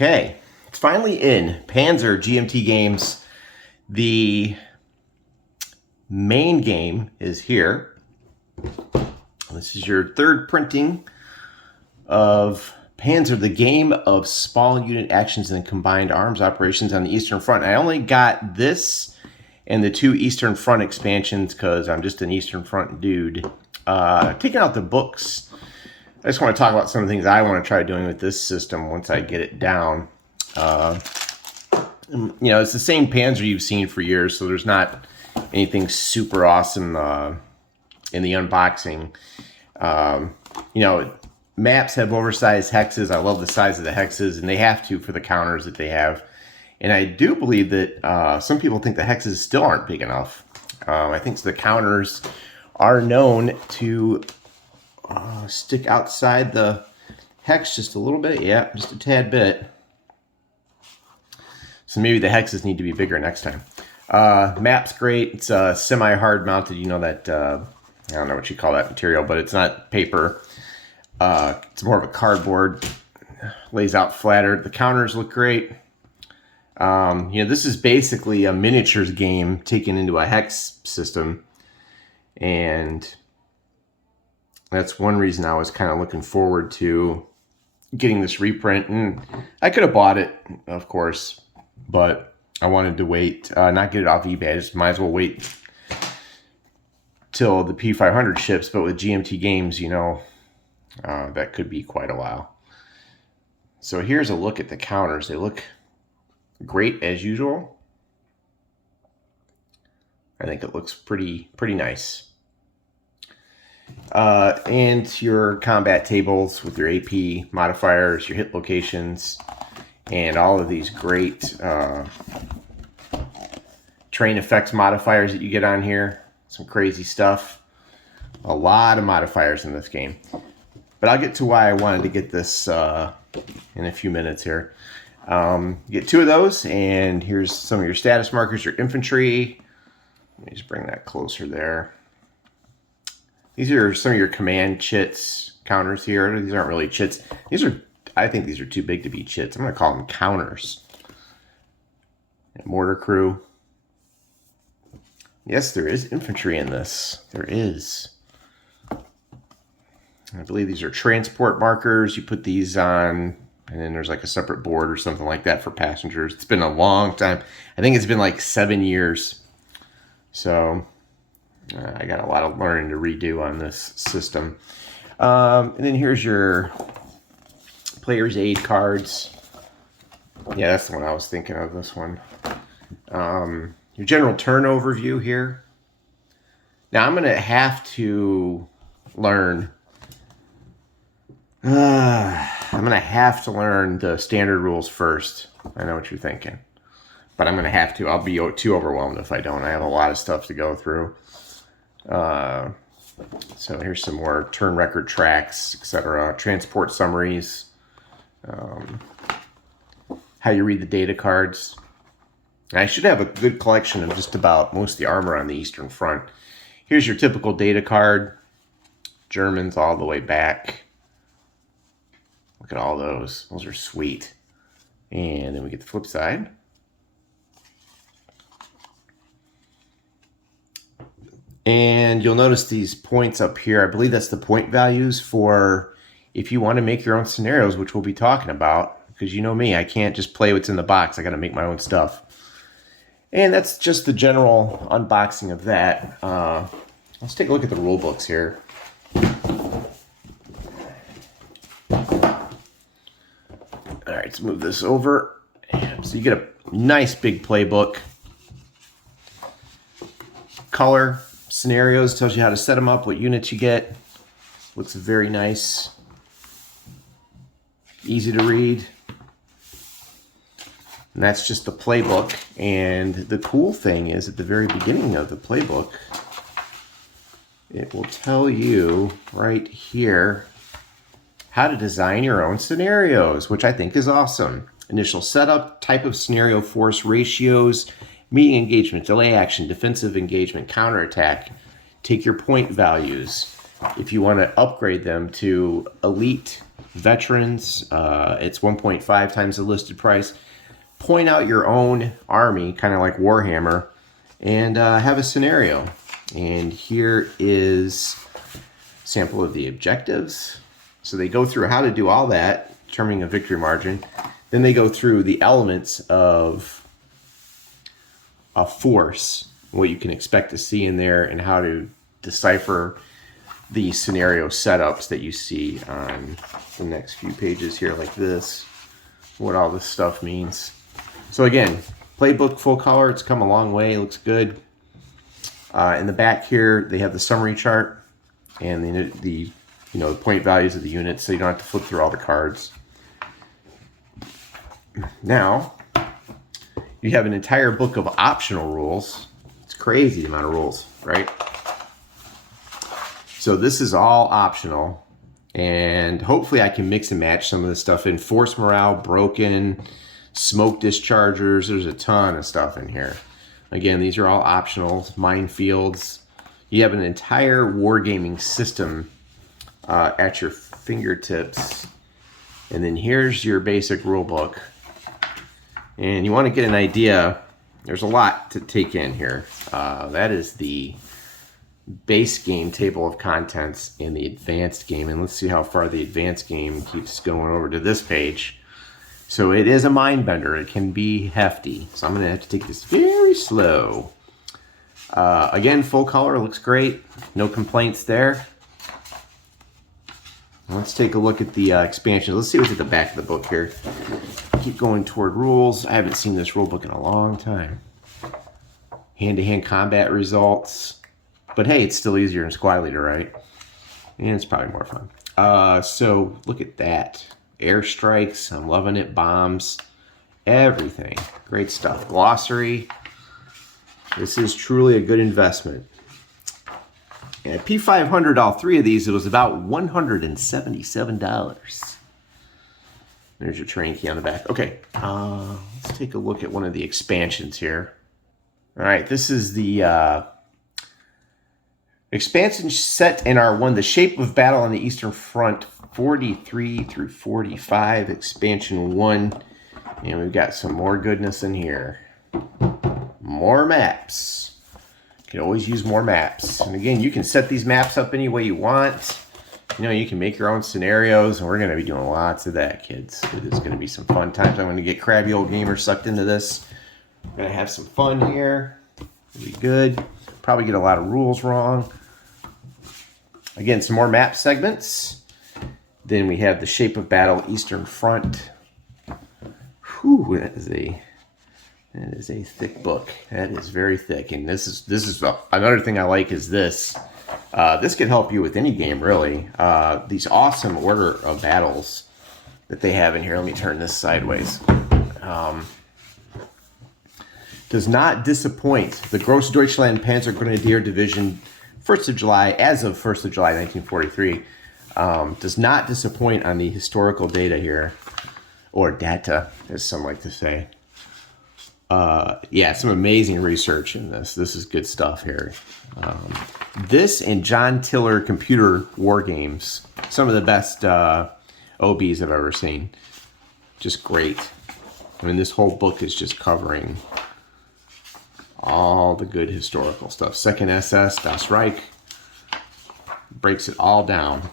Okay, it's finally in. Panzer GMT games. The main game is here. This is your third printing of Panzer, the game of small unit actions and combined arms operations on the Eastern Front. I only got this and the two Eastern Front expansions because I'm just an Eastern Front dude. Taking out the books, I just want to talk about some of the things I want to try doing with this system once I get it down. You know, it's the same Panzer you've seen for years, so there's not anything super awesome in the unboxing. You know, maps have oversized hexes. I love the size of the hexes, and they have to for the counters that they have. And I do believe that some people think the hexes still aren't big enough. I think the counters are known to stick outside the hex just a little bit. Yeah, just a tad bit. So maybe the hexes need to be bigger next time. Map's great. It's semi-hard mounted. You know that, I don't know what you call that material, but it's not paper. It's more of a cardboard. Lays out flatter. The counters look great. You know, this is basically a miniatures game taken into a hex system. And that's one reason I was kind of looking forward to getting this reprint. And I could have bought it, of course, but I wanted to wait, not get it off eBay. I just might as well wait till the P500 ships. But with GMT games, you know, that could be quite a while. So here's a look at the counters. They look great as usual. I think it looks pretty nice. And your combat tables with your AP modifiers, your hit locations, and all of these great terrain effects modifiers that you get on here. Some crazy stuff. A lot of modifiers in this game. But I'll get to why I wanted to get this in a few minutes here. Get two of those, and here's some of your status markers, your infantry. Let me just bring that closer there. These are some of your command chits, counters here. These aren't really chits. These are, I think these are too big to be chits. I'm going to call them counters. And mortar crew. Yes, there is infantry in this. There is. I believe these are transport markers. You put these on, and then there's like a separate board or something like that for passengers. It's been a long time. I think it's been like 7 years. So I got a lot of learning to redo on this system. And then here's your player's aid cards. Yeah, that's the one I was thinking of, this one. Your general turn overview here. Now I'm going to have to learn... I'm going to have to learn the standard rules first. I know what you're thinking. But I'm going to have to. I'll be too overwhelmed if I don't. I have a lot of stuff to go through. So here's some more turn record tracks, etc. Transport summaries. How you read the data cards. I should have a good collection of just about most of the armor on the Eastern Front. Here's your typical data card. Germans all the way back. Look at all those. Those are sweet. And then we get the flip side. And you'll notice these points up here. I believe that's the point values for if you want to make your own scenarios, which we'll be talking about. Because you know me, I can't just play what's in the box. I got to make my own stuff. And that's just the general unboxing of that. Let's take a look at the rule books here. All right, let's move this over. So you get a nice big playbook. Color, scenarios, tells you how to set them up, what units you get. Looks very nice. Easy to read. And that's just the playbook. And the cool thing is at the very beginning of the playbook, it will tell you right here how to design your own scenarios, which I think is awesome. Initial setup, type of scenario, force ratios, meeting engagement, delay action, defensive engagement, counterattack. Take your point values. If you want to upgrade them to elite veterans. It's 1.5 times the listed price. Point out your own army, kind of like Warhammer, and have a scenario. And here is a sample of the objectives. So they go through how to do all that, determining a victory margin. Then they go through the elements of a force, what you can expect to see in there, and how to decipher the scenario setups that you see on the next few pages here, like this, what all this stuff means. So again, playbook full color, it's come a long way, it looks good. In the back here, they have the summary chart and the point values of the units, so you don't have to flip through all the cards. Now, you have an entire book of optional rules. It's crazy the amount of rules, right? So this is all optional, and hopefully I can mix and match some of this stuff in. Force morale, broken, smoke dischargers, there's a ton of stuff in here. Again, these are all optional. Minefields. You have an entire wargaming system at your fingertips. And then here's your basic rule book. And you want to get an idea, there's a lot to take in here. That is the base game table of contents in the advanced game. And let's see how far the advanced game keeps going over to this page. So it is a mind bender. It can be hefty. So I'm going to have to take this very slow. Again, full color looks great. No complaints there. Let's take a look at the expansion. Let's see what's at the back of the book here. Keep going toward rules. I haven't seen this rule book in a long time. Hand-to-hand combat results. But hey, it's still easier in Squad Leader, right? And it's probably more fun. So look at that. Airstrikes, I'm loving it. Bombs, everything. Great stuff. Glossary. This is truly a good investment. And at P500, all three of these, it was about $177. There's your train key on the back. Okay, let's take a look at one of the expansions here. All right, this is the expansion set in R1, The Shape of Battle on the Eastern Front, 43 through 45, expansion 1. And we've got some more goodness in here. More maps. You can always use more maps. And again, you can set these maps up any way you want. You know, you can make your own scenarios, and we're going to be doing lots of that, kids. It is going to be some fun times. I'm going to get crabby old gamers sucked into this. We're going to have some fun here. It'll be good. Probably get a lot of rules wrong. Again, some more map segments. Then we have The Shape of Battle, Eastern Front. Whew, that is a thick book. That is very thick. And this is another thing I like is this. This can help you with any game, really. These awesome order of battles that they have in here. Let me turn this sideways. Does not disappoint. The Gross Deutschland Panzer Grenadier Division, 1st of July, as of 1st of July 1943, does not disappoint on the historical data here, or data, as some like to say. Yeah, some amazing research in this. This is good stuff here. This and John Tiller computer war games, some of the best OBs I've ever seen. Just great. I mean, this whole book is just covering all the good historical stuff. Second SS, Das Reich, breaks it all down.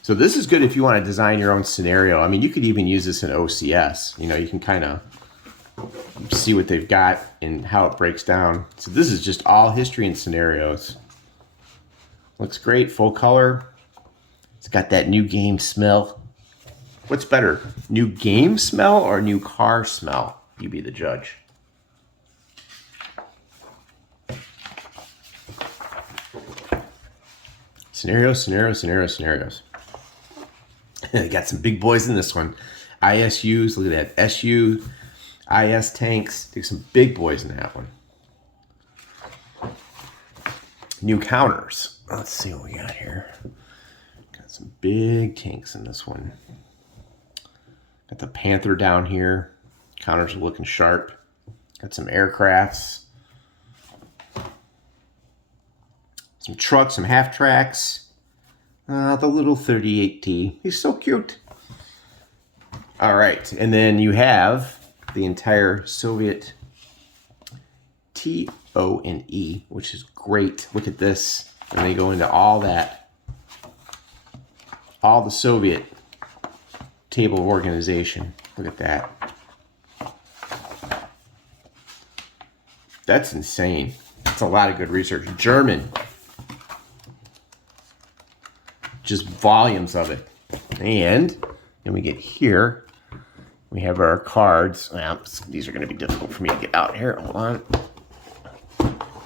So this is good if you want to design your own scenario. I mean, you could even use this in OCS. You know, you can kind of see what they've got and how it breaks down. So this is just all history and scenarios. Looks great, full color. It's got that new game smell. What's better, new game smell or new car smell? You be the judge. Scenarios, scenarios, scenarios, scenarios. Got some big boys in this one. ISUs, look at that. SU, IS tanks. There's some big boys in that one. New counters. Let's see what we got here. Got some big tanks in this one. Got the Panther down here. Counters are looking sharp. Got some aircrafts. Some trucks, some half tracks. The little 38T. He's so cute. All right, and then you have the entire Soviet TOE, which is great. Look at this. And they go into all that, all the Soviet table of organization. Look at that. That's insane. That's a lot of good research. German. Just volumes of it. And then we get here. We have our cards. Well, these are going to be difficult for me to get out here. Hold on.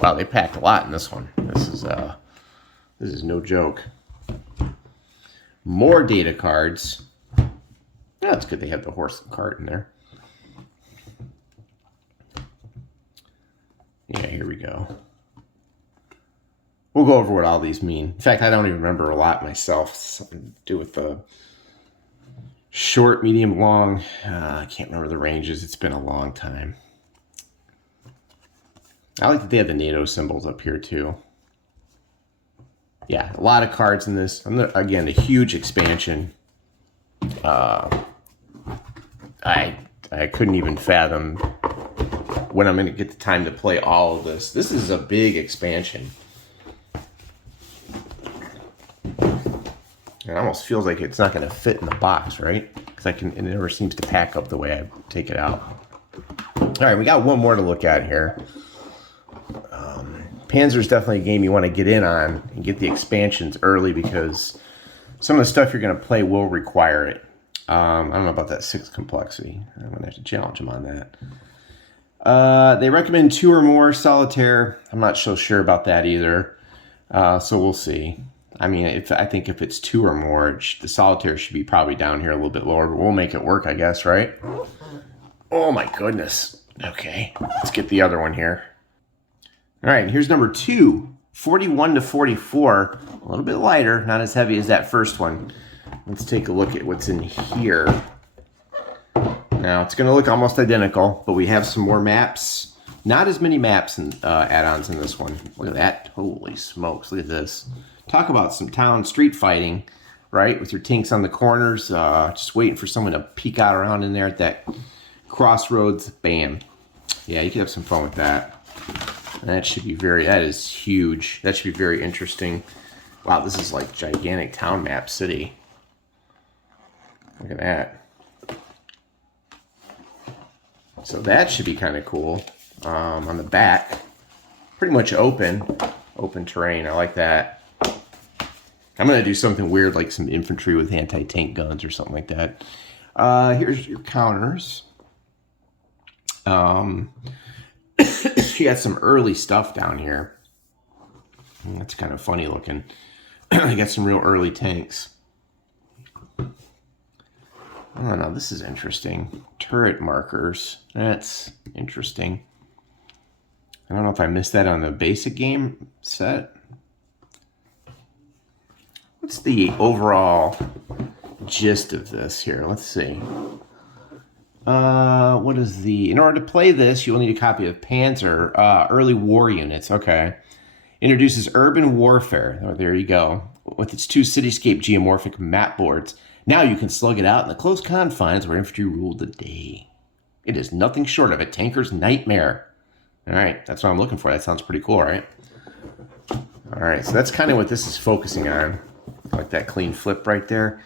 Wow, they packed a lot in this one. This is no joke. More data cards. Yeah, it's good they have the horse and cart in there. Yeah, here we go. We'll go over what all these mean. In fact, I don't even remember a lot myself. Something to do with the short, medium, long. I can't remember the ranges. It's been a long time. I like that they have the NATO symbols up here too. Yeah, a lot of cards in this. Again, a huge expansion. I couldn't even fathom when I'm going to get the time to play all of this. This is a big expansion. It almost feels like it's not going to fit in the box, right? Because it never seems to pack up the way I take it out. All right, we got one more to look at here. Panzer is definitely a game you want to get in on and get the expansions early because some of the stuff you're going to play will require it. I don't know about that 6 complexity. I'm going to have to challenge them on that. They recommend 2 or more solitaire. I'm not so sure about that either. So we'll see. I mean, I think if it's 2 or more, the solitaire should be probably down here a little bit lower, but we'll make it work, I guess, right? Oh my goodness. Okay, let's get the other one here. All right, here's number 2, 41 to 44. A little bit lighter, not as heavy as that first one. Let's take a look at what's in here. Now, it's going to look almost identical, but we have some more maps. Not as many maps and add-ons in this one. Look at that. Holy smokes, look at this. Talk about some town street fighting, right? With your tinks on the corners, just waiting for someone to peek out around in there at that crossroads. Bam. Yeah, you could have some fun with that. That is huge. That should be very interesting. Wow, this is like gigantic town map city. Look at that. So that should be kind of cool. On the back, pretty much open terrain. I like that. I'm going to do something weird like some infantry with anti-tank guns or something like that. Here's your counters. You got some early stuff down here. That's kind of funny looking. You got some real early tanks. Oh, no, this is interesting. Turret markers. That's interesting. I don't know if I missed that on the basic game set. What's the overall gist of this here? Let's see. In order to play this, you will need a copy of Panzer, Early War Units. Okay. Introduces urban warfare. Oh, there you go. With its 2 cityscape geomorphic map boards. Now you can slug it out in the close confines where infantry ruled the day. It is nothing short of a tanker's nightmare. All right, that's what I'm looking for. That sounds pretty cool, right? All right, so that's kind of what this is focusing on. I like that clean flip right there.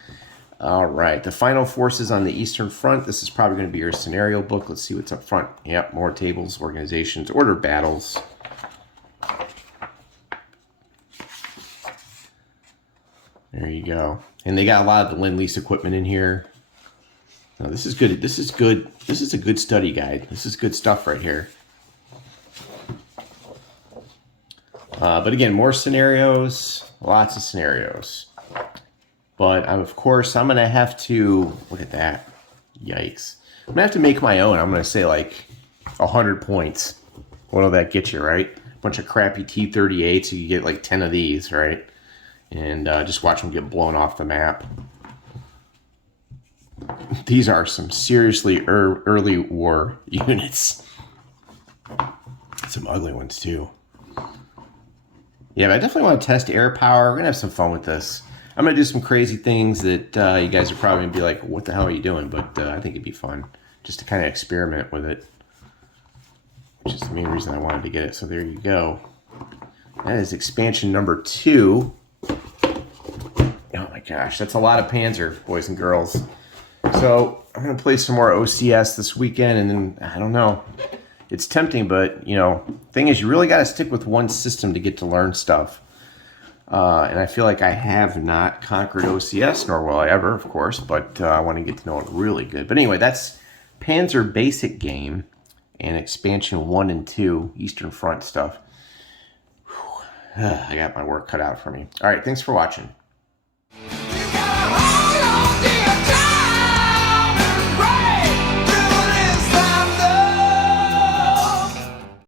All right, the final forces on the Eastern Front. This is probably going to be your scenario book. Let's see what's up front. Yep, more tables, organizations, order battles. There you go. And they got a lot of the Lend-Lease equipment in here. No, this is good. This is good. This is a good study guide. This is good stuff right here. But again, more scenarios. Lots of scenarios. But of course, I'm going to have to... Look at that. Yikes. I'm going to have to make my own. I'm going to say like 100 points. What'll that get you, right? A bunch of crappy T-38, so you get like 10 of these, right? And just watch them get blown off the map. These are some seriously early war units. Some ugly ones too. Yeah, but I definitely want to test air power. We're going to have some fun with this. I'm going to do some crazy things that you guys are probably going to be like, what the hell are you doing? But I think it'd be fun just to kind of experiment with it, which is the main reason I wanted to get it. So there you go. That is expansion number 2. Oh my gosh, that's a lot of Panzer, boys and girls. So I'm going to play some more OCS this weekend, and then, I don't know. It's tempting, but, you know, thing is, you really got to stick with one system to get to learn stuff. And I feel like I have not conquered OCS, nor will I ever, of course, but I want to get to know it really good. But anyway, that's Panzer Basic Game and Expansion 1 and 2, Eastern Front stuff. Whew. I got my work cut out for me. All right, thanks for watching.